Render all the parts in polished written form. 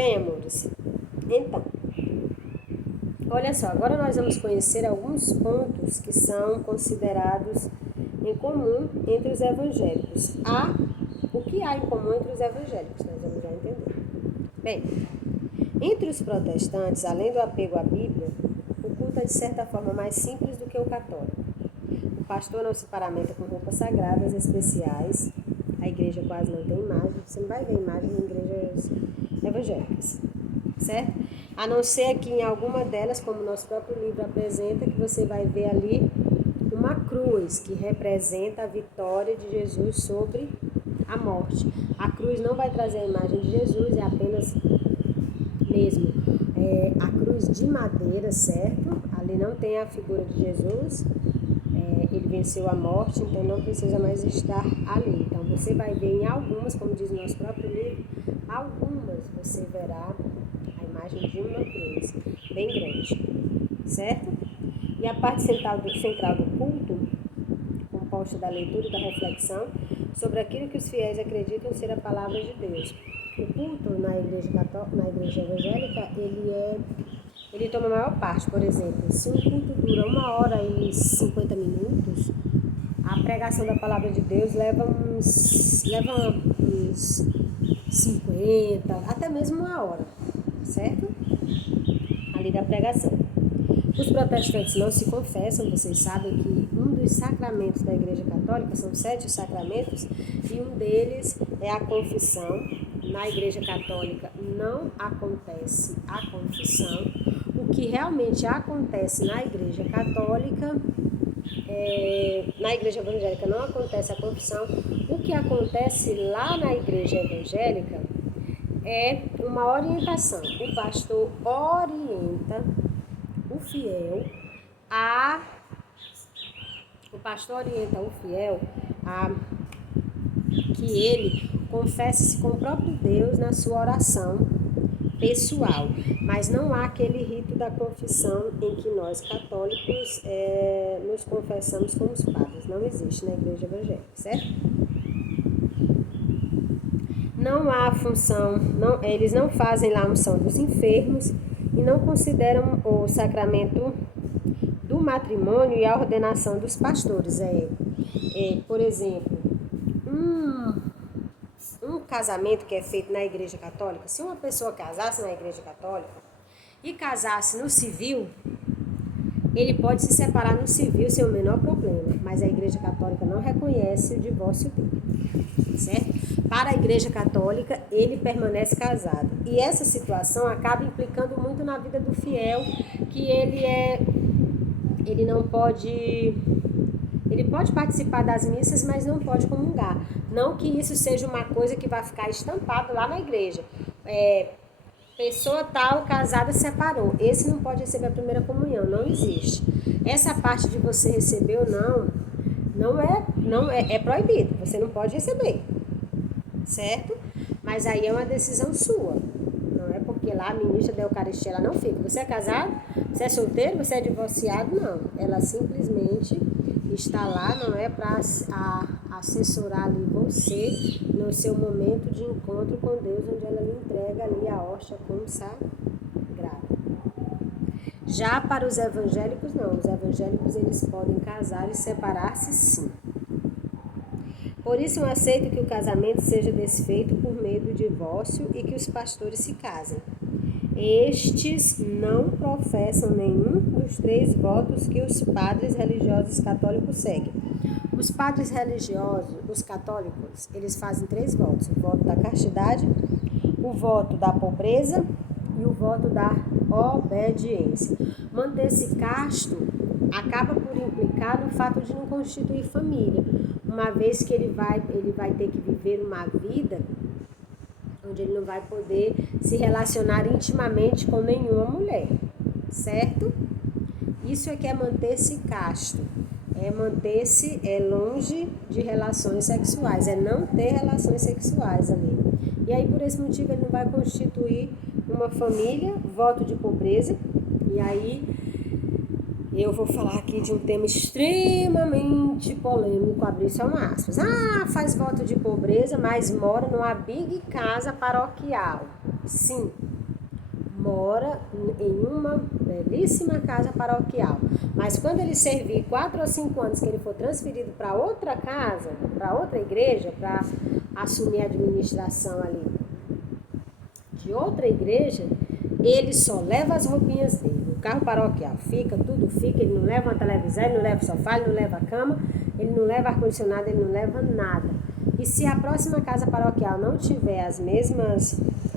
Bem, amores, então, olha só, agora nós vamos conhecer alguns pontos que são considerados em comum entre os evangélicos. O que há em comum entre os evangélicos? Nós vamos já entender. Bem, entre os protestantes, além do apego à Bíblia, o culto é de certa forma mais simples do que o católico. O pastor não se paramenta com roupas sagradas especiais. A igreja quase não tem imagem. Você não vai ver imagem em igrejas evangélicas, certo? A não ser que em alguma delas, como o nosso próprio livro apresenta, que você vai ver ali uma cruz que representa a vitória de Jesus sobre a morte. A cruz não vai trazer a imagem de Jesus, é apenas mesmo a cruz de madeira, certo? Ali não tem a figura de Jesus, ele venceu a morte, então não precisa mais estar ali. Então você vai ver em algumas, como diz o nosso próprio livro, algumas você verá a imagem de uma cruz bem grande, certo? E a parte central do culto, composta da leitura e da reflexão sobre aquilo que os fiéis acreditam ser a palavra de Deus. O culto na igreja evangélica, ele toma a maior parte. Por exemplo, se um culto dura 1h50, a pregação da palavra de Deus leva uns 50, até mesmo 1 hora, certo? Ali da pregação. Os protestantes não se confessam, vocês sabem que um dos sacramentos da Igreja Católica, são 7 sacramentos, e um deles é a confissão. Na Igreja Católica não acontece a confissão. O que realmente acontece na Igreja Católica, na Igreja Evangélica não acontece a confissão. O que acontece lá na Igreja Evangélica é uma orientação. O pastor orienta o fiel a que ele confesse-se com o próprio Deus na sua oração pessoal, mas não há aquele rito da confissão em que nós católicos nos confessamos como os padres. Não existe na igreja evangélica, certo? Não há função, eles não fazem lá a unção dos enfermos e não consideram o sacramento do matrimônio e a ordenação dos pastores. Por exemplo, um casamento que é feito na igreja católica, se uma pessoa casasse na igreja católica e casasse no civil, ele pode se separar no civil sem o menor problema, mas a igreja católica não reconhece o divórcio dele, certo? Para a igreja católica, ele permanece casado. E essa situação acaba implicando muito na vida do fiel, que ele não pode... Ele pode participar das missas, mas não pode comungar. Não que isso seja uma coisa que vai ficar estampado lá na igreja. Pessoa tal, casada, separou. Esse não pode receber a primeira comunhão, não existe. Essa parte de você receber ou não é proibido. Você não pode receber, certo? Mas aí é uma decisão sua. Não é porque lá a ministra da Eucaristia, ela não fica. Você é casado? Você é solteiro? Você é divorciado? Não. Ela simplesmente está lá, não é para assessorar ali você no seu momento de encontro com Deus, onde ela lhe entrega ali a hóstia consagrada. Já para os evangélicos, não. Os evangélicos, eles podem casar e separar-se, sim. Por isso, eu aceito que o casamento seja desfeito por meio do divórcio e que os pastores se casem. Estes não professam nenhum dos 3 votos que os padres religiosos católicos seguem. Os padres religiosos, os católicos, eles fazem 3 votos: o voto da castidade, o voto da pobreza e o voto da obediência. Manter-se casto acaba por implicar no fato de não constituir família, uma vez que ele vai ter que viver uma vida onde ele não vai poder se relacionar intimamente com nenhuma mulher, certo? Isso é que é manter-se casto, é manter-se longe de relações sexuais, é não ter relações sexuais ali. E aí, por esse motivo, ele não vai constituir uma família, voto de pobreza. E aí, eu vou falar aqui de um tema extremamente polêmico, abrir só uma aspas. Faz voto de pobreza, mas mora numa big casa paroquial. Sim, agora em uma belíssima casa paroquial. Mas quando ele servir 4 ou 5 anos que ele for transferido para outra casa, para outra igreja, para assumir a administração ali de outra igreja, ele só leva as roupinhas dele. O carro paroquial fica, tudo fica, ele não leva uma televisão, ele não leva sofá, ele não leva a cama, ele não leva ar-condicionado, ele não leva nada. E se a próxima casa paroquial não tiver a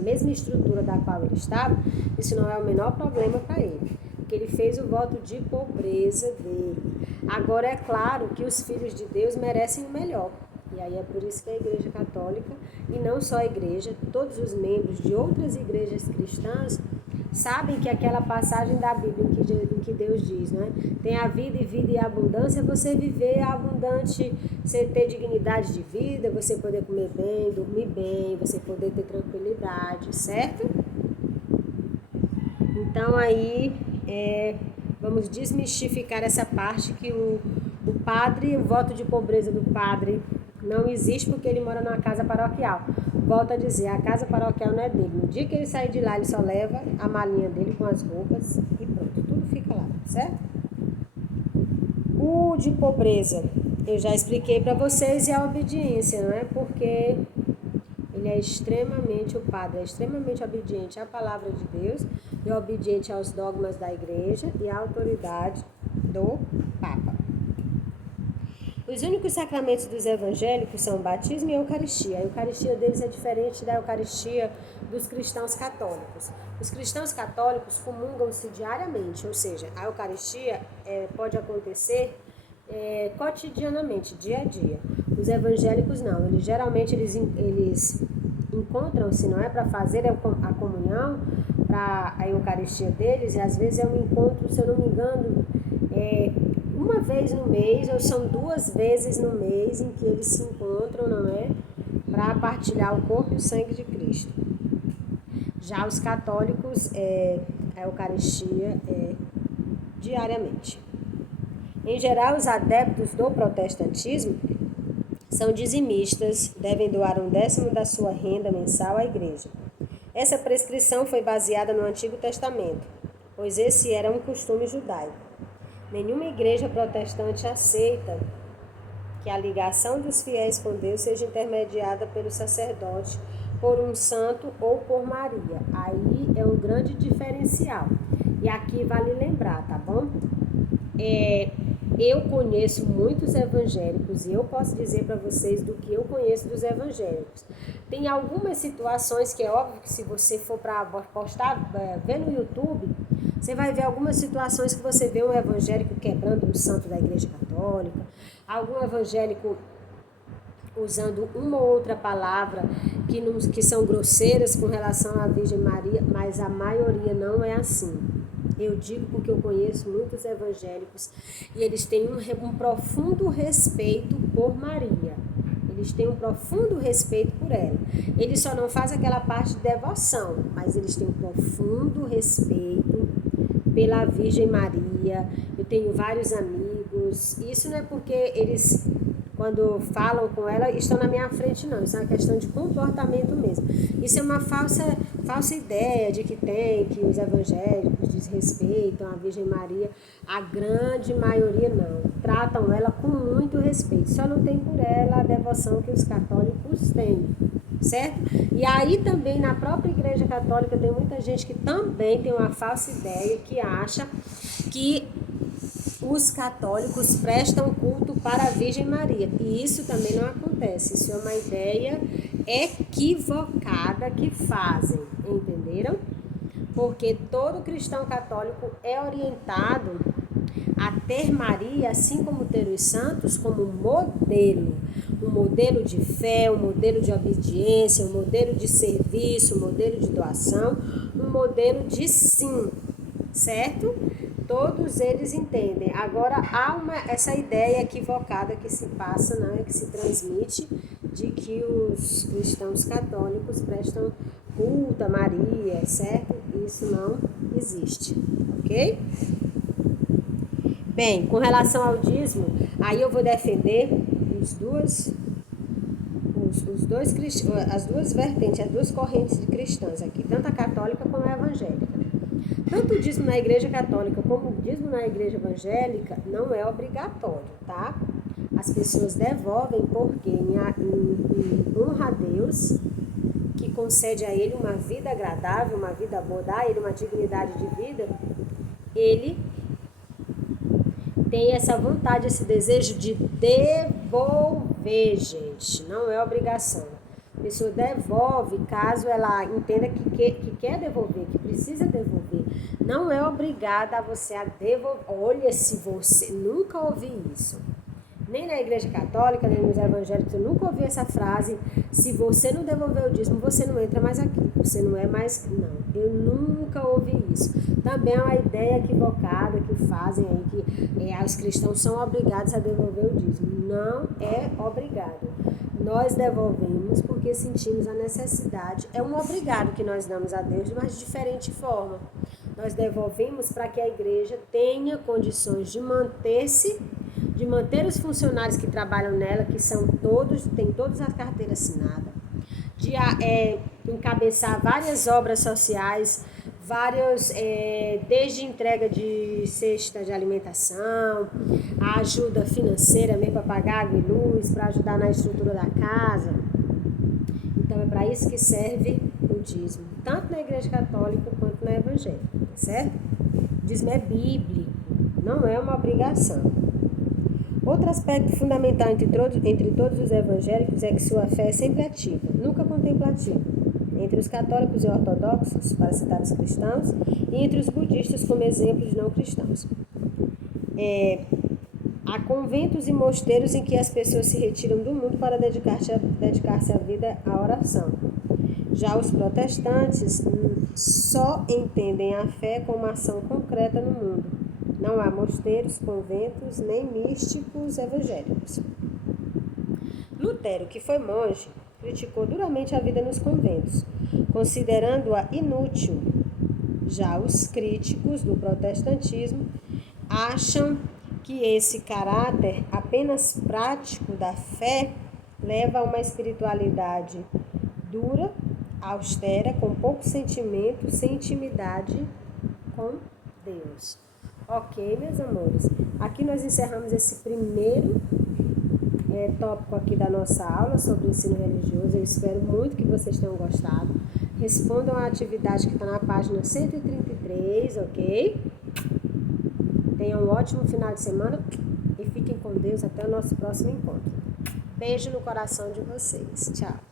mesma estrutura da qual ele estava, isso não é o menor problema para ele, porque ele fez o voto de pobreza dele. Agora é claro que os filhos de Deus merecem o melhor. E aí é por isso que a Igreja Católica, e não só a igreja, todos os membros de outras igrejas cristãs sabem que aquela passagem da Bíblia em que Deus diz, né? Tem a vida e vida e abundância, você viver abundante, você ter dignidade de vida, você poder comer bem, dormir bem, você poder ter tranquilidade, certo? Então aí vamos desmistificar essa parte que o padre, o voto de pobreza do padre não existe porque ele mora numa casa paroquial. Volto a dizer, a casa paroquial não é dele. No dia que ele sair de lá, ele só leva a malinha dele com as roupas e pronto, tudo fica lá, certo? O de pobreza, eu já expliquei para vocês, e a obediência, não é? Porque ele é extremamente, o padre é extremamente obediente à palavra de Deus e obediente aos dogmas da igreja e à autoridade do Papa. Os únicos sacramentos dos evangélicos são o batismo e a Eucaristia. A Eucaristia deles é diferente da Eucaristia dos cristãos católicos. Os cristãos católicos comungam-se diariamente, ou seja, a Eucaristia pode acontecer cotidianamente, dia a dia. Os evangélicos não, geralmente eles encontram-se, não é, para fazer a comunhão, para a Eucaristia deles, e às vezes é um encontro, se eu não me engano, uma vez no mês, ou são 2 vezes no mês em que eles se encontram, não é? Para partilhar o corpo e o sangue de Cristo. Já os católicos, a Eucaristia diariamente. Em geral, os adeptos do protestantismo são dizimistas, devem doar 1/10 da sua renda mensal à igreja. Essa prescrição foi baseada no Antigo Testamento, pois esse era um costume judaico. Nenhuma igreja protestante aceita que a ligação dos fiéis com Deus seja intermediada pelo sacerdote, por um santo ou por Maria. Aí é um grande diferencial. E aqui vale lembrar, tá bom? Eu conheço muitos evangélicos e eu posso dizer para vocês do que eu conheço dos evangélicos. Tem algumas situações que é óbvio que se você for para postar, ver no YouTube, você vai ver algumas situações que você vê um evangélico quebrando o santo da Igreja Católica, algum evangélico usando uma ou outra palavra que são grosseiras com relação à Virgem Maria, mas a maioria não é assim. Eu digo porque eu conheço muitos evangélicos e eles têm um profundo respeito por Maria. Eles têm um profundo respeito por ela. Eles só não fazem aquela parte de devoção, mas eles têm um profundo respeito pela Virgem Maria. Eu tenho vários amigos. Isso não é porque eles, quando falam com ela, estão na minha frente, não. Isso é uma questão de comportamento mesmo. Isso é uma falsa ideia de que os evangélicos desrespeitam a Virgem Maria. A grande maioria não. Tratam ela com muito respeito. Só não tem por ela a devoção que os católicos têm. Certo? E aí também na própria Igreja Católica tem muita gente que também tem uma falsa ideia, que acha que os católicos prestam culto para a Virgem Maria. E isso também não acontece. Isso é uma ideia equivocada que fazem, entenderam? Porque todo cristão católico é orientado a ter Maria, assim como ter os santos, como modelo. Um modelo de fé, um modelo de obediência, um modelo de serviço, um modelo de doação, um modelo de sim, certo? Todos eles entendem. Agora, há essa ideia equivocada que se passa, né, que se transmite, de que os cristãos católicos prestam culto a Maria, certo? Isso não existe, ok? Bem, com relação ao dízimo, aí eu vou defender as duas vertentes, as duas correntes de cristãs aqui, tanto a católica como a evangélica. Tanto o dízimo na igreja católica como o dízimo na igreja evangélica não é obrigatório, tá? As pessoas devolvem porque em honra a Deus, que concede a ele uma vida agradável, uma vida boa, dá a ele uma dignidade de vida, ele tem essa vontade, esse desejo de devolver, gente. Não é obrigação. A pessoa devolve caso ela entenda que quer devolver, que precisa devolver. Não é obrigada a você a devolver. Olha, se você nunca ouviu isso. Nem na igreja católica, nem nos evangélicos, eu nunca ouvi essa frase: se você não devolver o dízimo, você não entra mais aqui, você não é mais... Não, eu nunca ouvi isso. Também é uma ideia equivocada que fazem aí, que os cristãos são obrigados a devolver o dízimo. Não é obrigado. Nós devolvemos porque sentimos a necessidade. É um obrigado que nós damos a Deus, mas de diferente forma. Nós devolvemos para que a igreja tenha condições de manter-se, de manter os funcionários que trabalham nela, que são todos, tem todas as carteiras assinadas, de encabeçar várias obras sociais, desde entrega de cesta de alimentação, a ajuda financeira mesmo para pagar água e luz, para ajudar na estrutura da casa. Então é para isso que serve o dízimo, tanto na igreja católica quanto na evangélica, certo? O dízimo é bíblico, não é uma obrigação. Outro aspecto fundamental entre todos os evangélicos é que sua fé é sempre ativa, nunca contemplativa. Entre os católicos e ortodoxos, para citar os cristãos, e entre os budistas como exemplo de não cristãos. Há conventos e mosteiros em que as pessoas se retiram do mundo para dedicar-se à vida à oração. Já os protestantes só entendem a fé como uma ação concreta no mundo. Não há mosteiros, conventos, nem místicos evangélicos. Lutero, que foi monge, criticou duramente a vida nos conventos, considerando-a inútil. Já os críticos do protestantismo acham que esse caráter apenas prático da fé leva a uma espiritualidade dura, austera, com pouco sentimento, sem intimidade com Deus. Ok, meus amores, aqui nós encerramos esse primeiro tópico aqui da nossa aula sobre o ensino religioso. Eu espero muito que vocês tenham gostado. Respondam à atividade que está na página 133, ok? Tenham um ótimo final de semana e fiquem com Deus até o nosso próximo encontro. Beijo no coração de vocês. Tchau.